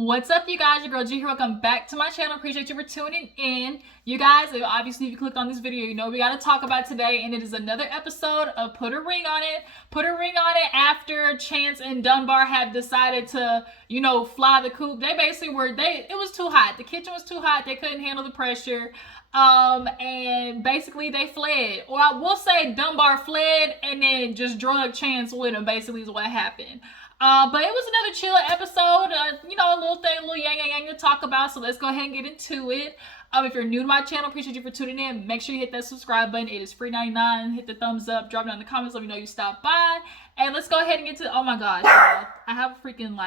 What's up, you guys? Your girl G here. Welcome back to my channel. Appreciate you for tuning in. You guys, obviously, if you clicked on this video, you know what we got to talk about today, and it is another episode of Put a Ring on It. Put a ring on it after Chance and Dunbar have decided to, fly the coop. They basically it was too hot. The kitchen was too hot. They couldn't handle the pressure. And basically they fled. Or I will say Dunbar fled and then just drug Chance with him, basically is what happened. But it was another chill episode, a little thing, a little yang to talk about, so let's go ahead and get into it. If you're new to my channel, appreciate you for tuning in. Make sure you hit that subscribe button. It is free 99. Hit the thumbs up, drop it down in the comments, let me know you stopped by. And let's go ahead and get to, oh my gosh, I have a freaking,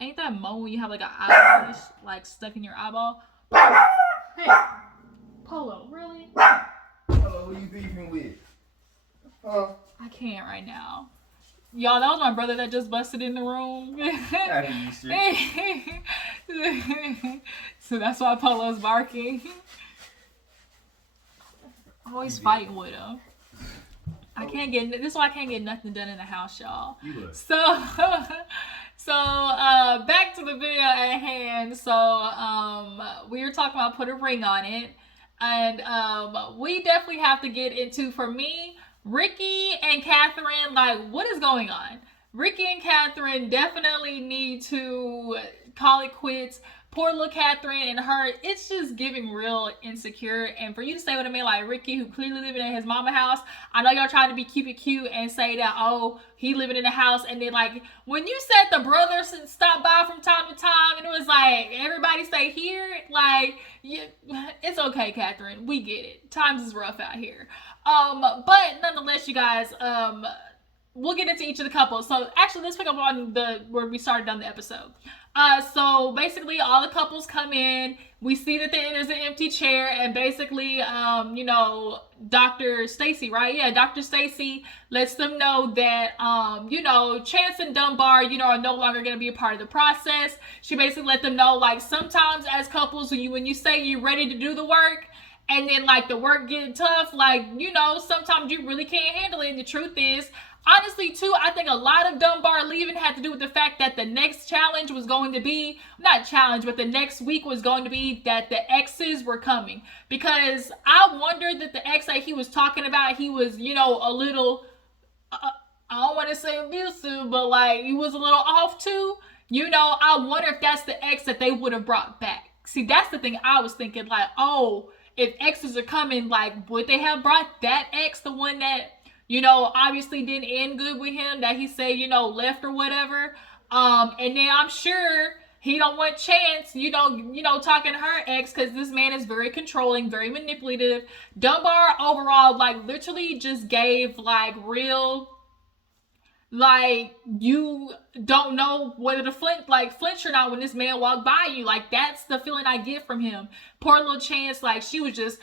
ain't that moment when you have, an eyelash, stuck in your eyeball? Hey, Polo, really? Hello, who you beefing with? Huh? I can't right now. Y'all, that was my brother that just busted in the room. So that's why Polo's barking. I'm always fighting with him. This is why I can't get nothing done in the house, y'all. So back to the video at hand. So we were talking about Put a Ring on It. And we definitely have to get into, for me, Ricky and Catherine, what is going on? Ricky and Catherine definitely need to call it quits. Poor little Catherine and her, it's just giving real insecure. And for you to say what I mean, Ricky, who clearly living in his mama house, I know y'all trying to be cute and say that, oh, he living in the house. And then when you said the brothers stop by from time to time, and it was everybody stay here, it's okay, Catherine, we get it. Times is rough out here. But nonetheless, you guys, we'll get into each of the couples. So actually, let's pick up on where we started on the episode. So basically all the couples come in, we see that there's an empty chair, and basically, Dr. Stacii, right? Yeah, Dr. Stacii lets them know that, Chance and Dunbar, are no longer going to be a part of the process. She basically let them know, sometimes as couples, when you say you're ready to do the work, and then the work getting tough, sometimes you really can't handle it. And the truth is, honestly, too, I think a lot of Dunbar leaving had to do with the fact that the next challenge was going to be, not challenge, but the next week was going to be that the exes were coming. Because I wondered that the ex that he was talking about, he was, a little, I don't want to say abusive, but he was a little off too. I wonder if that's the ex that they would have brought back. See, that's the thing I was thinking, if exes are coming, would they have brought that ex, the one that, obviously didn't end good with him, that he said, left or whatever. And then I'm sure he don't want Chance, talking to her ex, because this man is very controlling, very manipulative. Dunbar overall, literally just gave, real, you don't know whether to flinch or not when this man walked by you. That's the feeling I get from him. Poor little Chance, she was just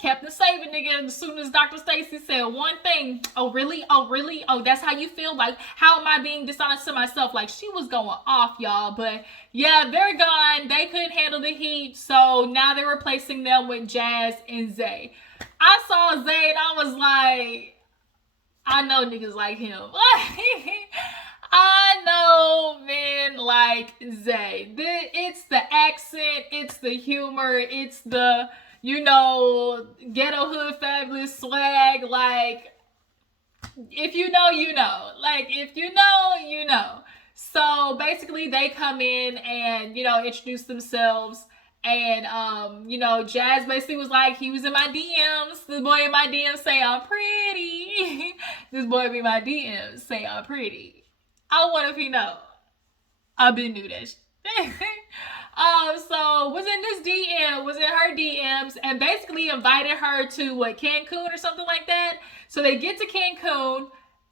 kept the saving nigga. As soon as Dr. Stacii said one thing, oh really? Oh really? Oh, that's how you feel? How am I being dishonest to myself? She was going off, y'all. But yeah, they're gone. They couldn't handle the heat, so now they're replacing them with Jazz and Zay. I saw Zay and I was like, I know niggas like him. I know men like Zay. It's the accent, it's the humor, it's the, ghetto hood fabulous swag. If you know, you know. If you know, you know. So basically they come in and, introduce themselves. And, Jazz basically was he was in my DMs. This boy in my DMs say I'm pretty. This boy be my DMs say I'm pretty. I wonder if he know. I've been knew that. So was in this DM, was in her DMs, and basically invited her to Cancun or something like that. So they get to Cancun, and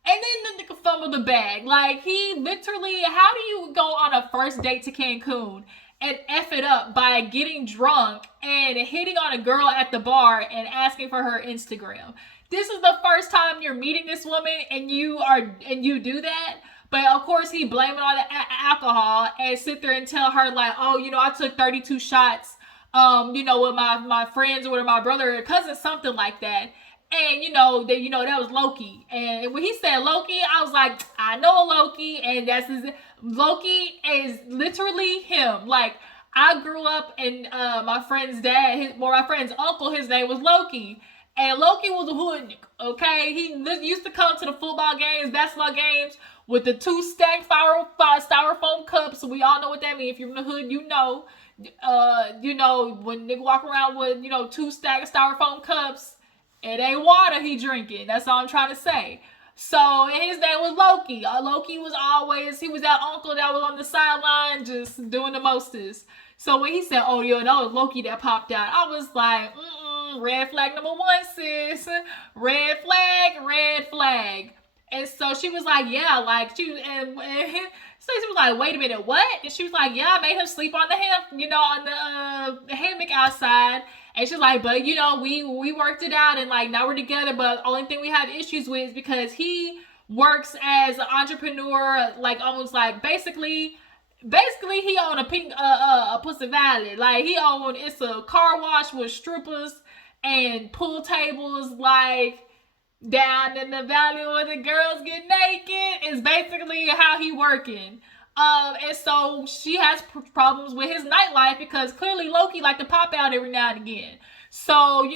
then the nigga fumbled the bag. He literally, how do you go on a first date to Cancun and F it up by getting drunk and hitting on a girl at the bar and asking for her Instagram? This is the first time you're meeting this woman and you do that. But of course he blaming all the alcohol and sit there and tell her oh, I took 32 shots, with my friends or with my brother or cousin, something like that. And that was Lokey. And when he said Lokey, I was like, I know Lokey, and that's his. Lokey is literally him. Like, I grew up and my friend's dad, my friend's uncle, his name was Lokey. And Lokey was a hood nigga, okay? He used to come to the football games, basketball games with the two stacked styrofoam cups. So we all know what that means. If you're in the hood, you know. When nigga walk around with, two stacked styrofoam cups, it ain't water he drinking. That's all I'm trying to say. So, and his name was Lokey. Lokey was he was that uncle that was on the sideline just doing the mostest. So when he said, oh, yo, that was Lokey that popped out, I was like, red flag number one, sis. Red flag, red flag. And so she was like, yeah, like, so she was like, wait a minute, what? And she was like, yeah, I made him sleep on the hammock outside. And she's like, but we worked it out and like now we're together. But the only thing we have issues with is because he works as an entrepreneur, like almost like basically he owned a Pussy Valley. Like it's a car wash with strippers and pool tables, like down in the valley where the girls get naked. Is basically how he working. And so she has problems with his nightlife because clearly Lokey like to pop out every now and again. So,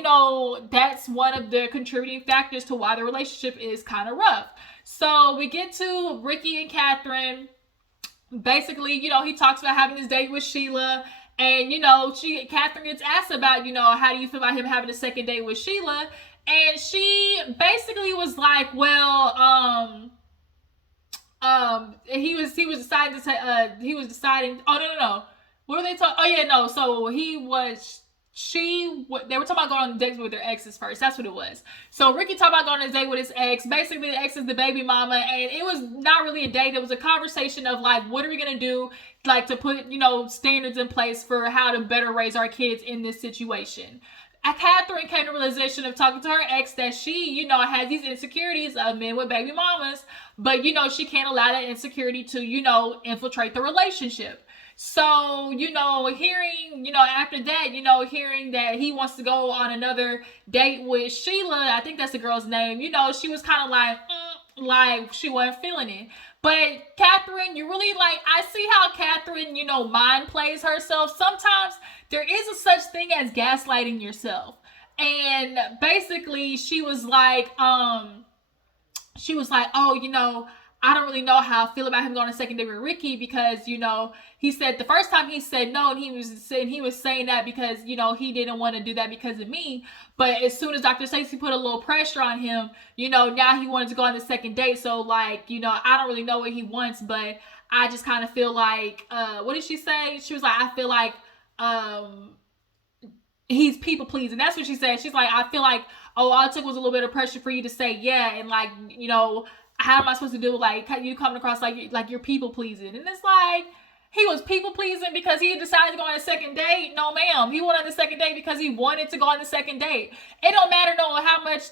that's one of the contributing factors to why the relationship is kind of rough. So we get to Ricky and Catherine. Basically, he talks about having this date with Sheila. And, Catherine gets asked about, how do you feel about him having a second date with Sheila? And she basically was like, well, he was deciding to say, oh no, what were they talking? Oh yeah, no, so they were talking about going on dates with their exes first. That's what it was. So Ricky talked about going on a date with his ex. Basically, the ex is the baby mama, and it was not really a date. It was a conversation of like, what are we gonna do, like to put standards in place for how to better raise our kids in this situation. Catherine came to the realization of talking to her ex that she, has these insecurities of men with baby mamas, but, she can't allow that insecurity to, infiltrate the relationship. So, hearing, after that, hearing that he wants to go on another date with Sheila, I think that's the girl's name, she was kind of like she wasn't feeling it. But Catherine, you really I see how Catherine, mind plays herself. Sometimes there is a such thing as gaslighting yourself. And basically she was like, oh, I don't really know how I feel about him going on a second date with Ricky because, he said the first time he said no, and he was saying that because, he didn't want to do that because of me. But as soon as Dr. Stacii put a little pressure on him, now he wanted to go on the second date. So I don't really know what he wants, but I just kind of feel like, what did she say? She was like, I feel like, he's people pleasing. That's what she said. She's like, I feel like, all it took was a little bit of pressure for you to say yeah, and how am I supposed to do you coming across like you're people pleasing? And it's like, he was people pleasing because he decided to go on a second date. No, ma'am. He went on the second date because he wanted to go on the second date. It don't matter how much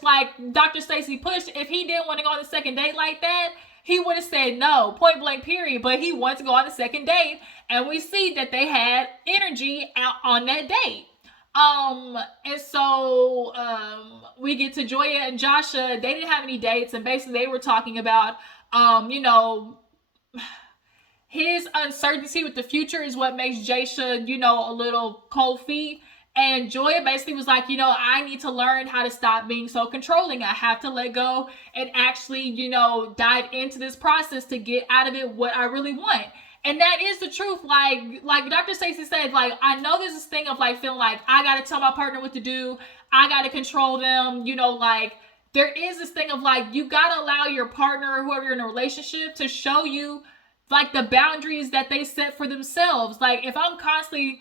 Dr. Stacii pushed. If he didn't want to go on the second date like that, he would have said no, point blank period. But he wanted to go on the second date, and we see that they had energy out on that date. And so we get to Joya and Jasha. They didn't have any dates, and basically they were talking about his uncertainty with the future is what makes Jasha, a little cold feet. And Joya basically was like, I need to learn how to stop being so controlling. I have to let go and actually, dive into this process to get out of it what I really want. And that is the truth. Like Dr. Stacii said, I know there's this thing of feeling like I got to tell my partner what to do. I got to control them. There is this thing of you got to allow your partner or whoever you're in a relationship to show you the boundaries that they set for themselves. If I'm constantly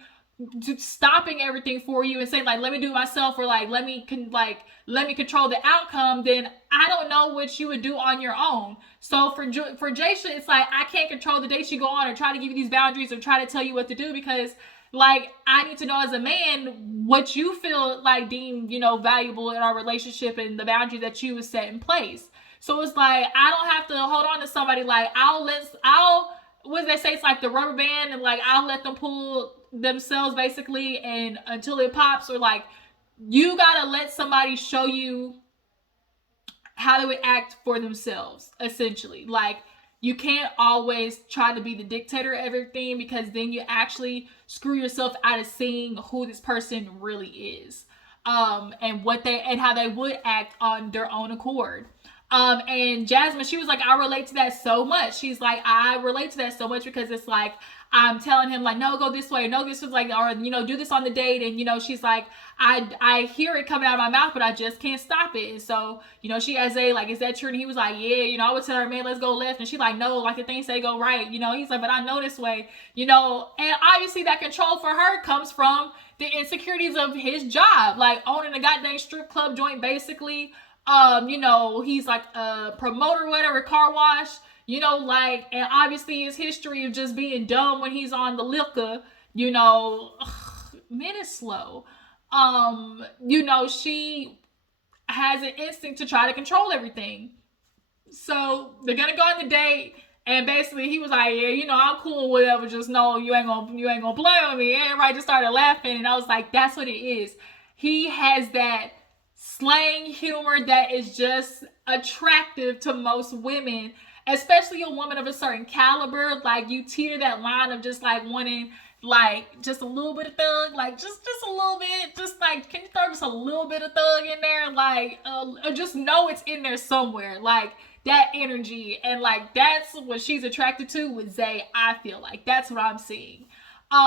stopping everything for you and saying let me do it myself, or let me control the outcome, then I don't know what you would do on your own. So for Jasha, it's I can't control the dates you go on or try to give you these boundaries or try to tell you what to do because I need to know as a man what you feel deemed valuable in our relationship and the boundaries that you would set in place. So it's I don't have to hold on to somebody. What they say, it's the rubber band, and I'll let them pull themselves basically, and until it pops, or you gotta let somebody show you how they would act for themselves, essentially. you can't always try to be the dictator of everything, because then you actually screw yourself out of seeing who this person really is, and what they and how they would act on their own accord. And Jasmine, she was like, I relate to that so much. She's like, I relate to that so much, because it's like, I'm telling him like, no, go this way, no, this was like, or do this on the date, and she's like, I hear it coming out of my mouth, but I just can't stop it. And so, she asked Zay like, is that true? And he was like, yeah, I would tell her, man, let's go left, and she like, no, like the things say go right. He's like, but I know this way, and obviously that control for her comes from the insecurities of his job, like owning a goddamn strip club joint, basically. He's like a promoter, whatever, car wash, and obviously his history of just being dumb when he's on the liquor, man, it's slow. She has an instinct to try to control everything. So they're gonna go on the date, and basically he was like, yeah, I'm cool, whatever. Just know you ain't gonna play with me. And everybody just started laughing, and I was like, that's what it is. He has that slang humor that is just attractive to most women, especially a woman of a certain caliber. Like, you teeter that line of just like wanting like just a little bit of thug, like just a little bit, just like, can you throw just a little bit of thug in there, like just know it's in there somewhere, like that energy. And like, that's what she's attracted to with Zay. I feel like that's what I'm seeing.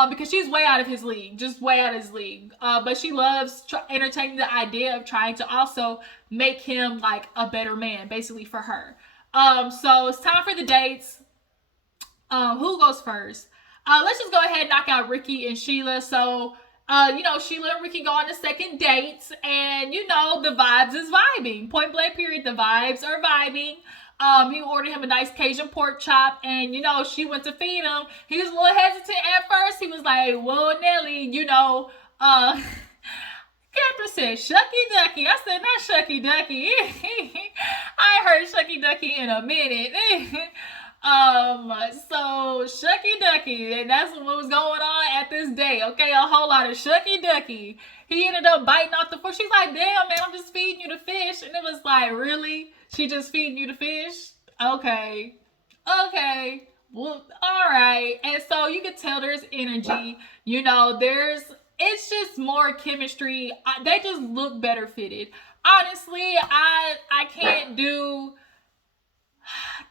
Because she's way out of his league, just way out of his league. But she loves entertaining the idea of trying to also make him like a better man, basically, for her. So it's time for the dates. Who goes first? Let's just go ahead and knock out Ricky and Sheila. So, Sheila and Ricky go on the second dates, and the vibes is vibing. Point blank period, the vibes are vibing. He ordered him a nice Cajun pork chop, and she went to feed him. He was a little hesitant at first. He was like, whoa, Nelly, Catherine said, Shucky Ducky. I said, not Shucky Ducky. I ain't heard Shucky Ducky in a minute. So Shucky Ducky, and that's what was going on at this day. Okay, a whole lot of Shucky Ducky. He ended up biting off the fork. She's like, damn, man, I'm just feeding you the fish. And it was like, really? She just feeding you the fish? Okay. Well, all right. And so you can tell there's energy. It's just more chemistry. They just look better fitted. Honestly, I can't do.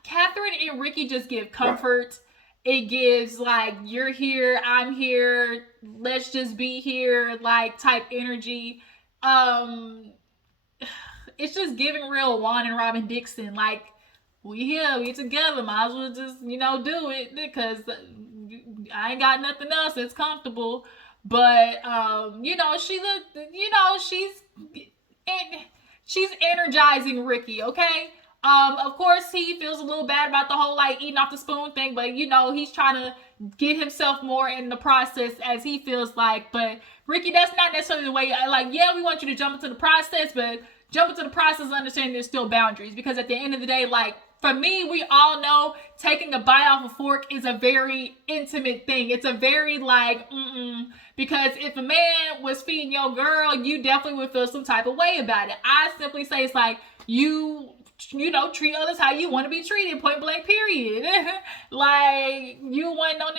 Catherine and Ricky just give comfort. It gives like, you're here, I'm here, let's just be here, like type energy. It's just giving real Juan and Robin Dixon. Like, we here, we together, might as well just do it, because I ain't got nothing else that's comfortable. But she's energizing Ricky, okay? Of course, he feels a little bad about the whole like eating off the spoon thing, but he's trying to get himself more in the process, as he feels like. But Ricky, that's not necessarily the way. Like, yeah, we want you to jump into the process, but jump into the process understanding there's still boundaries, because at the end of the day, like, for me, we all know taking a bite off a fork is a very intimate thing. It's a very like, because if a man was feeding your girl, you definitely would feel some type of way about it. I simply say it's like, treat others how you want to be treated, point blank period. Like, you want no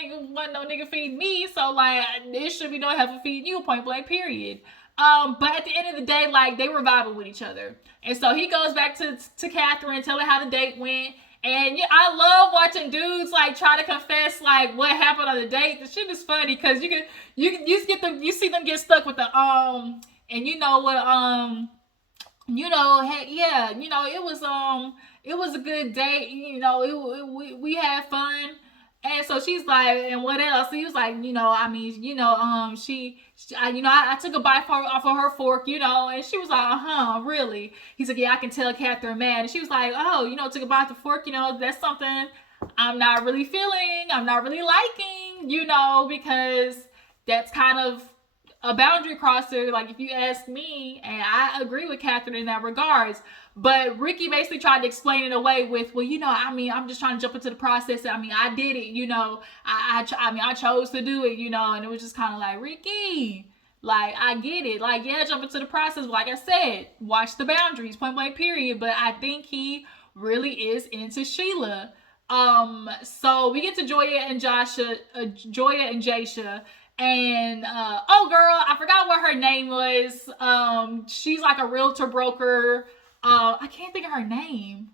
nigga feed me, so like, it should be no heifer feeding you, point blank period. But at the end of the day, like, they were vibing with each other. And so he goes back to Catherine, telling how the date went. And yeah, I love watching dudes like try to confess like what happened on the date. The shit is funny, because you see them get stuck with the and it was a good date. We had fun. And so she's like, and what else? He was like, I took a bite off of her fork, and she was like, really? He's like, yeah, I can tell Catherine mad. And she was like, oh, took a bite off the fork, that's something I'm not really feeling, I'm not really liking, because that's kind of a boundary crosser, like, if you ask me. And I agree with Catherine in that regards. But Ricky basically tried to explain it away with, well, I'm just trying to jump into the process. I did it, I chose to do it, and it was just kind of like, Ricky, like, I get it. Like, yeah, jump into the process. But like I said, watch the boundaries, point blank period. But I think he really is into Sheila. So we get to Joya and Jasha, and oh girl, I forgot what her name was. She's like a realtor broker. I can't think of her name.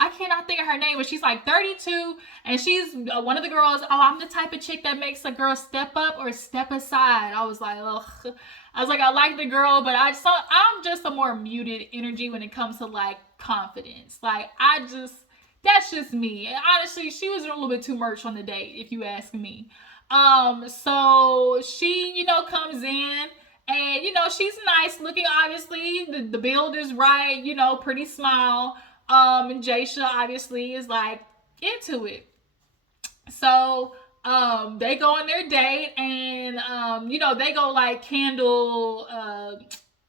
I cannot think of her name, but she's like 32, and she's one of the girls. Oh, I'm the type of chick that makes a girl step up or step aside. I was like, ugh. I was like, I like the girl, but I'm just a more muted energy when it comes to like confidence. Like that's just me. And honestly, she was a little bit too much on the date, if you ask me. So she, comes in. And, she's nice looking, obviously. The build is right, pretty smile. And Jasha obviously is like into it. So they go on their date, and they go like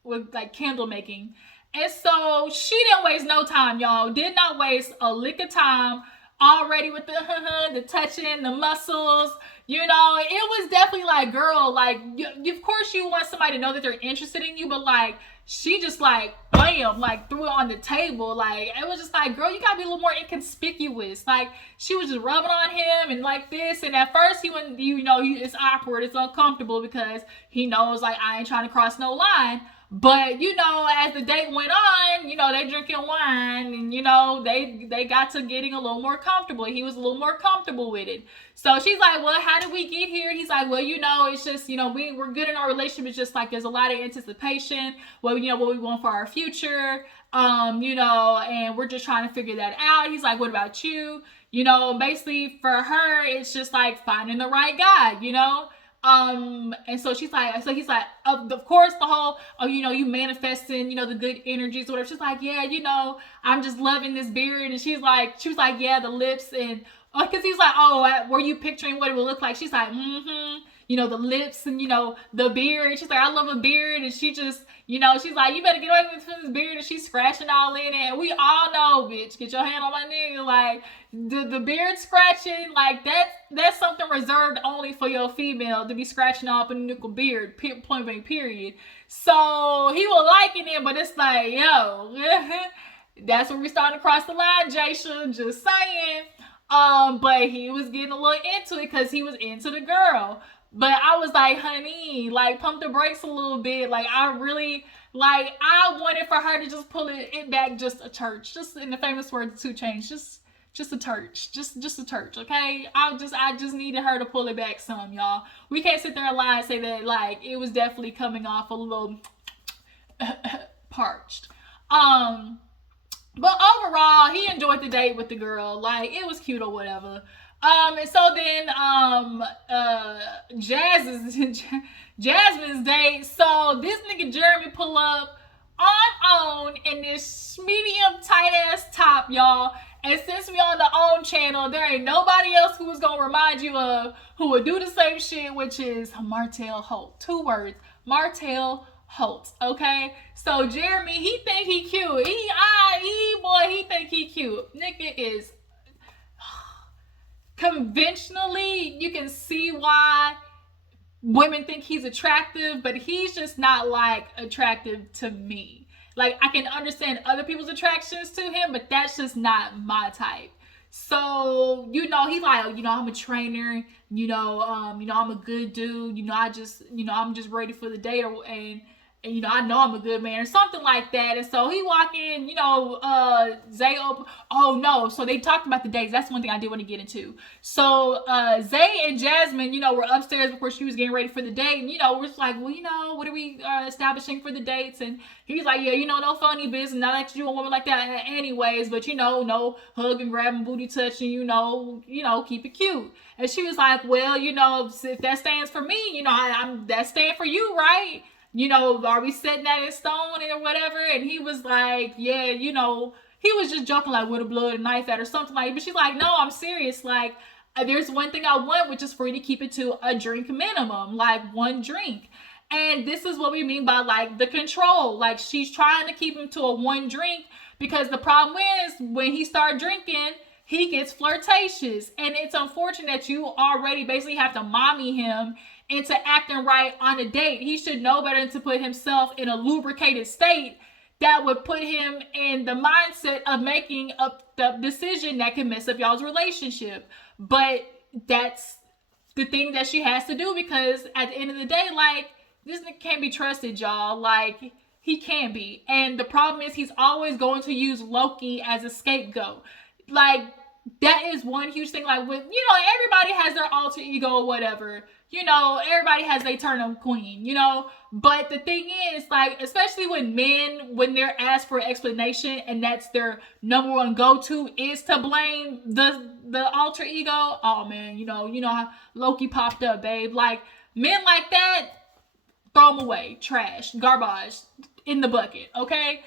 with like candle making. And so she didn't waste no time, y'all. Did not waste a lick of time. Already with the touching, the muscles. It was definitely like, girl, like, of course you want somebody to know that they're interested in you, but like, she just like, bam, like threw it on the table. Like, it was just like, girl, you gotta be a little more inconspicuous. Like, she was just rubbing on him and like this. And at first he went, it's awkward, it's uncomfortable because he knows like, I ain't trying to cross no line. But as the date went on, they drinking wine, and they got to getting a little more comfortable. He was a little more comfortable with it. So she's like, well, how did we get here? He's like, well, it's just, we're good in our relationship. It's just like there's a lot of anticipation. Well, what we want for our future. And we're just trying to figure that out. He's like, what about you? Basically for her, it's just like finding the right guy, and so he's like, of course, the whole, you manifesting, the good energies, whatever. She's like, yeah, I'm just loving this beard. And she was like, yeah, the lips. And because he's like, oh, were you picturing what it would look like? She's like, the lips and, the beard. She's like, I love a beard. And she just, she's like, you better get away from this beard. And she's scratching all in it. And we all know, bitch, get your hand on my nigga. Like, the beard scratching, like, that's something reserved only for your female to be scratching off a nickel beard, point blank, period. So he was liking it, but it's like, yo, that's where we starting to cross the line, Jasha, just saying. But he was getting a little into it because he was into the girl. But I was like, honey, like, pump the brakes a little bit. Like, I really, like, I wanted for her to just pull it back just a church. Just in the famous words, 2 Chainz, just a church. Just a church, okay? I just needed her to pull it back some, y'all. We can't sit there and lie and say that, like, it was definitely coming off a little parched. But overall, he enjoyed the date with the girl. Like, it was cute or whatever. And so then, Jasmine's date. So this nigga Jeremy pull up on in this medium tight ass top, y'all. And since we on the OWN channel, there ain't nobody else who was gonna remind you of who would do the same shit, which is Martell Holt. 2 words, Martell Holt. Okay, so Jeremy, he think he cute. He think he cute. Nigga is conventionally, you can see why women think he's attractive, but he's just not like attractive to me. Like, I can understand other people's attractions to him, but that's just not my type. So, he's like, I'm a trainer, I'm a good dude, I'm just ready for the date, and I know I'm a good man or something like that. And so he walk in, Zay open. Oh no, so they talked about the dates. That's one thing I did want to get into. So Zay and Jasmine, were upstairs before she was getting ready for the date. And we're just like, well, what are we establishing for the dates? And he's like, yeah, no funny business, not like you a woman like that anyways, but no hug and grab and booty touching, keep it cute. And she was like, well, if that stands for me, that stand for you, right? Are we setting that in stone or whatever? And he was like, yeah, he was just joking, like, with a blood knife at or something like that. But she's like, no, I'm serious. Like, there's one thing I want, which is for you to keep it to a drink minimum, like 1 drink. And this is what we mean by, like, the control. Like, she's trying to keep him to a 1 drink because the problem is when he starts drinking, he gets flirtatious. And it's unfortunate that you already basically have to mommy him into acting right on a date. He should know better than to put himself in a lubricated state that would put him in the mindset of making a the decision that can mess up y'all's relationship. But that's the thing that she has to do, because at the end of the day, like, this nigga can't be trusted, y'all. Like, he can't be. And the problem is he's always going to use Lokey as a scapegoat. Like, that is one huge thing. Like, with, everybody has their alter ego or whatever. Everybody has their turn of queen, But the thing is, like, especially when men, when they're asked for an explanation and that's their number one go-to is to blame the alter ego. Oh man, you know how Lokey popped up, babe. Like, men like that, throw them away, trash, garbage, in the bucket, okay?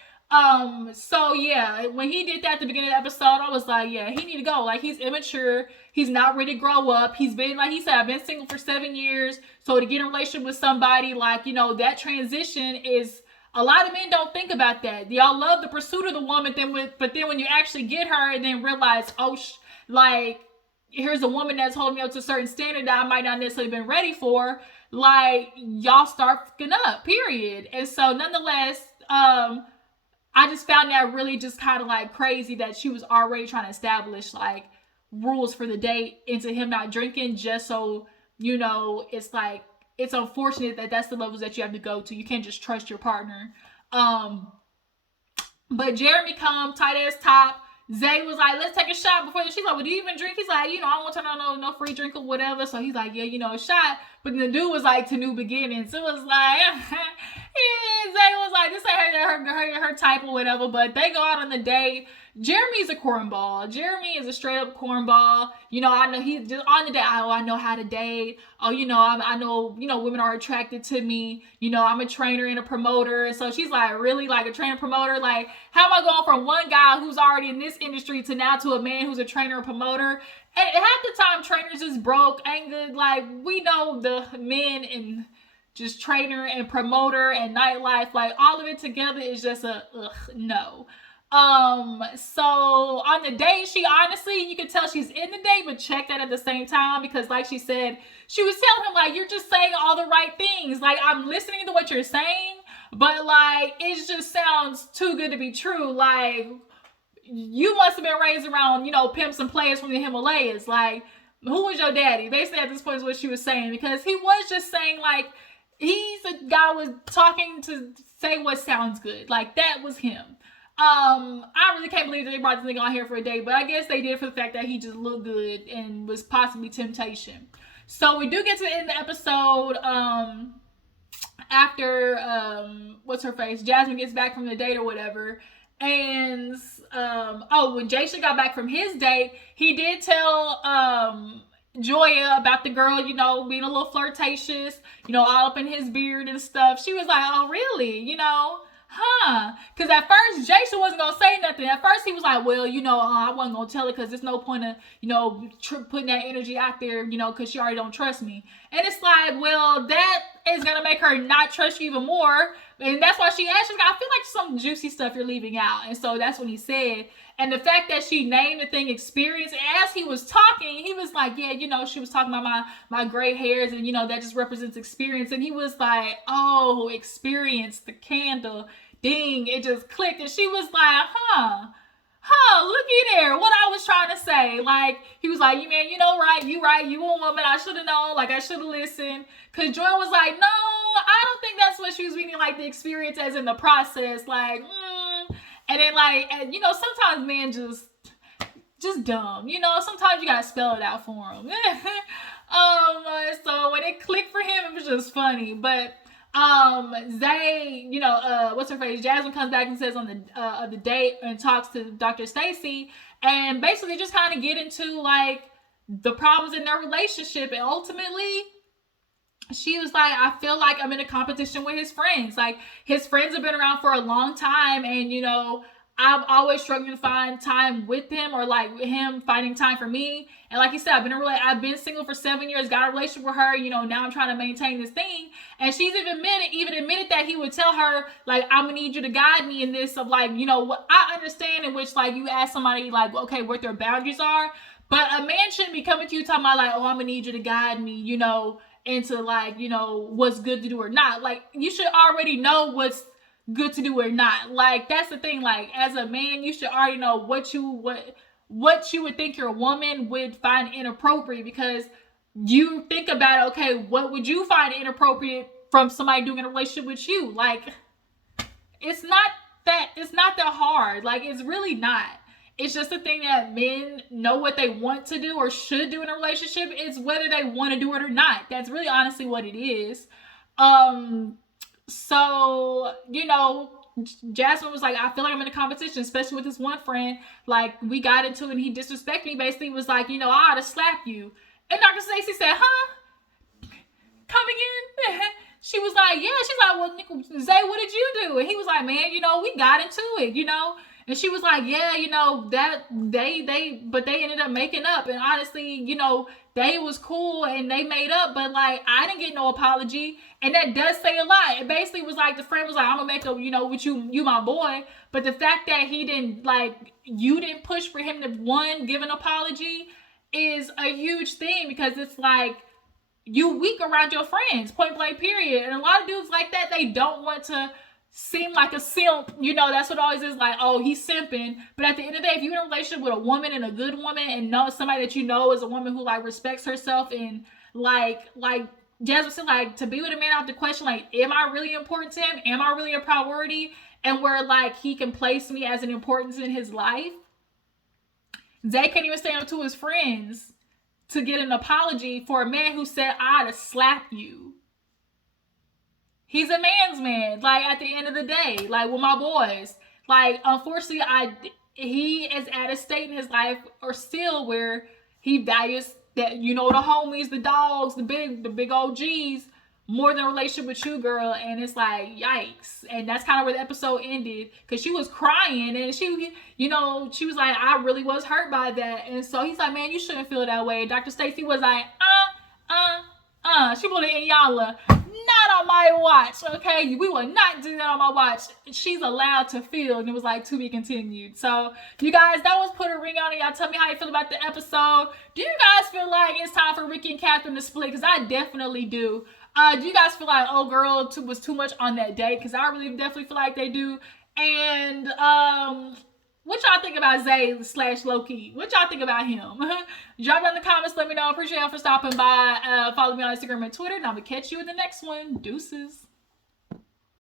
So yeah, when he did that at the beginning of the episode, I was like, yeah, he need to go. Like, he's immature. He's not ready to grow up. He's been, like he said, I've been single for 7 years. So to get in a relationship with somebody, like, that transition is, a lot of men don't think about that. Y'all love the pursuit of the woman, but then when you actually get her and then realize, like, here's a woman that's holding me up to a certain standard that I might not necessarily been ready for, like, y'all start fucking up, period. And so nonetheless, I just found that really just kind of like crazy that she was already trying to establish like rules for the date into him not drinking, just so, it's like, it's unfortunate that that's the levels that you have to go to. You can't just trust your partner. But Jeremy come, tight ass top. Zay was like, let's take a shot before. She's like, well, do you even drink? He's like, I don't want to turn no free drink or whatever. So he's like, yeah, a shot. But the dude was like, to new beginnings. It was like, yeah, Zay was like, this ain't her type or whatever. But they go out on the date. Jeremy's a cornball. Jeremy is a straight up cornball. I know he's just on the date. I know how to date. Oh, I know, women are attracted to me. I'm a trainer and a promoter. So she's like, really, like a trainer promoter? Like, how am I going from one guy who's already in this industry to now to a man who's a trainer and promoter? And half the time trainers is broke, ain't good. Like, we know the men and just trainer and promoter and nightlife, like all of it together is just no. So on the date, she honestly, you can tell she's in the date, but check that at the same time, because like she said, she was telling him, like, you're just saying all the right things. Like, I'm listening to what you're saying, but like, it just sounds too good to be true. Like, you must have been raised around, pimps and players from the Himalayas. Like, who was your daddy? Basically at this point is what she was saying, because he was just saying, like, he's a guy was talking to say what sounds good. Like, that was him. I really can't believe that they brought this nigga on here for a date, but I guess they did for the fact that he just looked good and was possibly temptation. So we do get to the end of the episode, after, what's her face? Jasmine gets back from the date or whatever. And, when Jasha got back from his date, he did tell, Joya about the girl, being a little flirtatious, all up in his beard and stuff. She was like, oh, really? Because at first, Jasha wasn't going to say nothing. At first, he was like, well, I wasn't going to tell her because there's no point of, putting that energy out there, because she already don't trust me. And it's like, well, that is going to make her not trust you even more. And that's why she asked, I feel like some juicy stuff you're leaving out. And so that's what he said. And the fact that she named the thing experience, as he was talking, he was like, yeah, she was talking about my gray hairs and, that just represents experience. And he was like, oh, experience, the candle, ding, it just clicked. And she was like, looky there, what I was trying to say. Like, he was like, man, right, you a woman, I should have known, like, I should have listened. Because Joya was like, no, I don't think that's what she was meaning, like, the experience as in the process, like, And then, like, sometimes men just dumb, sometimes you gotta spell it out for them. So when it clicked for him, it was just funny. But Zay, what's her face? Jasmine comes back and says on the date and talks to Dr. Stacii, and basically just kind of get into like the problems in their relationship. And ultimately, she was like, I feel like I'm in a competition with his friends. Like, his friends have been around for a long time, and I'm always struggling to find time with him, or like him finding time for me. And like you said, I've been single for 7 years, got a relationship with her, now I'm trying to maintain this thing. And she's even admitted that he would tell her, like, I'm gonna need you to guide me in this, of like, what I understand, in which like you ask somebody like, okay, what their boundaries are. But a man shouldn't be coming to you talking about like, oh, I'm gonna need you to guide me, into like, what's good to do or not. Like, you should already know what's good to do or not. Like, that's the thing. Like, as a man, you should already know what you would think your woman would find inappropriate, because you think about, okay, what would you find inappropriate from somebody doing a relationship with you? Like, it's not that hard. Like, it's really not. It's just a thing that men know what they want to do or should do in a relationship. It's whether they want to do it or not. That's really honestly what it is. So, Jasmine was like, I feel like I'm in a competition, especially with this one friend. Like, we got into it and he disrespected me. Basically was like, I ought to slap you. And Dr. Stacey said, huh? Come again? She was like, yeah. She's like, well, Zay, what did you do? And he was like, man, we got into it, And she was like, yeah, that but they ended up making up. And honestly, they was cool and they made up, but like, I didn't get no apology. And that does say a lot. It basically was like, the friend was like, I'm gonna make up, with you my boy. But the fact that he didn't, like, you didn't push for him to, give an apology is a huge thing, because it's like, you weak around your friends, point blank, period. And a lot of dudes like that, they don't want to seem like a simp. That's what always is, like, oh, he's simping. But at the end of the day, if you're in a relationship with a woman and a good woman, and know somebody that is a woman who, like, respects herself, and like Jasmine said, like, to be with a man, I have to question, like, am I really important to him? Am I really a priority? And where, like, he can place me as an importance in his life. Zay can't even stand up to his friends to get an apology for a man who said, I ought to slap you. He's a man's man. Like, at the end of the day, like, with my boys, like, unfortunately, he is at a state in his life, or still, where he values that, the homies, the dogs, the big OGs, more than a relationship with you, girl. And it's like, yikes. And that's kind of where the episode ended, because she was crying, and she was like, I really was hurt by that. And so he's like, man, you shouldn't feel that way. Dr. Stacey was like, she put it in Yala. Not on my watch, okay? We will not do that on my watch. She's allowed to feel. And it was like, to be continued. So, you guys, that was Put a Ring on It. Y'all tell me how you feel about the episode. Do you guys feel like it's time for Ricky and Catherine to split? Because I definitely do. Do you guys feel like, oh, girl, was too much on that date? Because I really definitely feel like they do. And, what y'all think about Zay / Lokey? What y'all think about him? Drop down in the comments. Let me know. Appreciate y'all for stopping by. Follow me on Instagram and Twitter. And I'm going to catch you in the next one. Deuces.